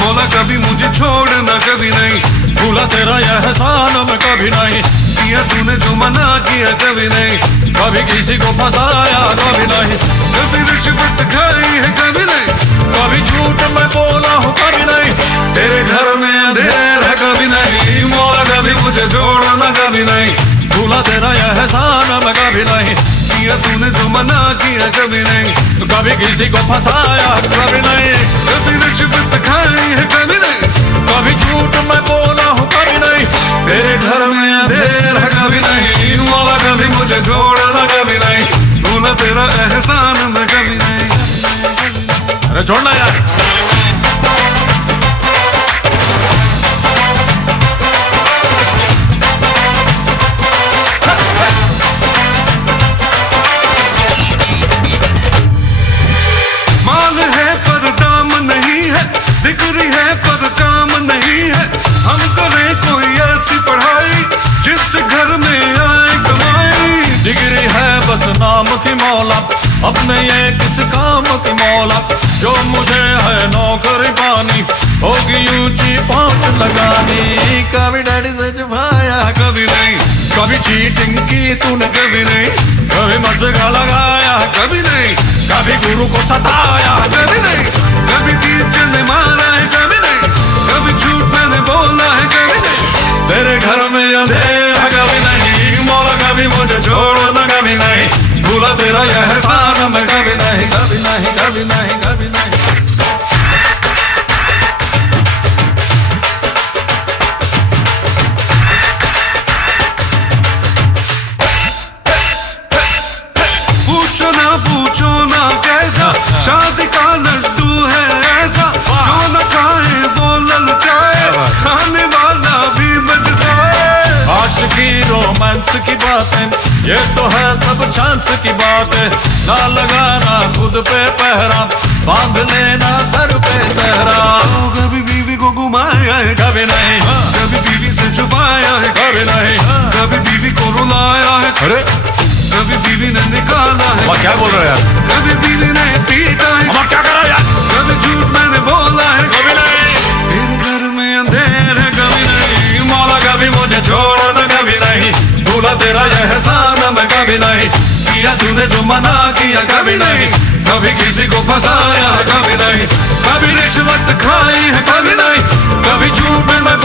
मौला कभी मुझे छोड़ना कभी नहीं, भूला तेरा एहसान मैं कभी नहीं, किया तूने जो मना किया कभी नहीं, कभी किसी को फंसाया कभी नहीं, कभी रिश्वत खाई है कभी नहीं, कभी झूठ मैं बोला हूँ कभी नहीं, तेरे घर में अंधेर है कभी नहीं, मौला कभी मुझे छोड़ना कभी नहीं, भूला तेरा एहसान मैं कभी नहीं, किया तूने जो मना किया कभी नहीं, कभी किसी को फंसाया कभी नहीं, कभी रिश्वत खाई है कभी नहीं, कभी झूठ मैं बोला हूँ कभी नहीं, तेरे घर में अंधेर है कभी नहीं, मौला कभी मुझे छोड़ना कभी नहीं, भूला तेरा एहसान मैं कभी नहीं। अरे छोड़ना यार। डिग्री है पर काम नहीं है, हम करें कोई ऐसी पढ़ाई जिससे घर में आए कमाई, डिग्री है बस नाम की मौला, अपने ये किस काम की मौला, जो मुझे है नौकरी पानी, होगी ऊंची पाँच लगानी, कभी डैडी से छुपाया कभी नहीं, कभी चीटिंग की तूने कभी नहीं, कभी मस्का लगाया कभी नहीं, कभी गुरु को सताया कभी नहीं, कभी टीचर ने मारा है कभी नहीं, कभी झूठ मैंने बोला है कभी नहीं, तेरे घर में अंधेर है कभी नहीं, मौला कभी मुझे छोड़ना कभी नहीं, भूला तेरा एहसान मैं कभी नहीं, कभी नहीं, कभी नहीं, कभी नहीं। पूछो ना कैसा शादी का लड्डू है ऐसा, जो न खाए वो ललचाए, खाने वाला भी बचता है। आज की रोमांस की बातें ये तो है सब चांस की बातें, ना लगाना खुद पे पहरा, बांध लेना सर पे सहरा, कभी बीवी को घुमाया है कभी नहीं, कभी बीवी से छुपाया है कभी नहीं, कभी बीवी को रुलाया है, अरे कभी बीवी ने निकाला है, क्या बोल रहा है यार, कभी बीवी ने पीटा है, क्या करा यार, कभी झूठ मैंने बोला है कभी नहीं, तेरे घर में अंधेर है कभी नहीं, मौला कभी मुझे छोड़ना कभी नहीं, भूला तेरा एहसान मैं कभी नहीं, किया तूने जो मना किया कभी नहीं, कभी किसी को फंसाया कभी नहीं, कभी रिश्वत खाई है कभी नहीं, कभी झूठ में मैं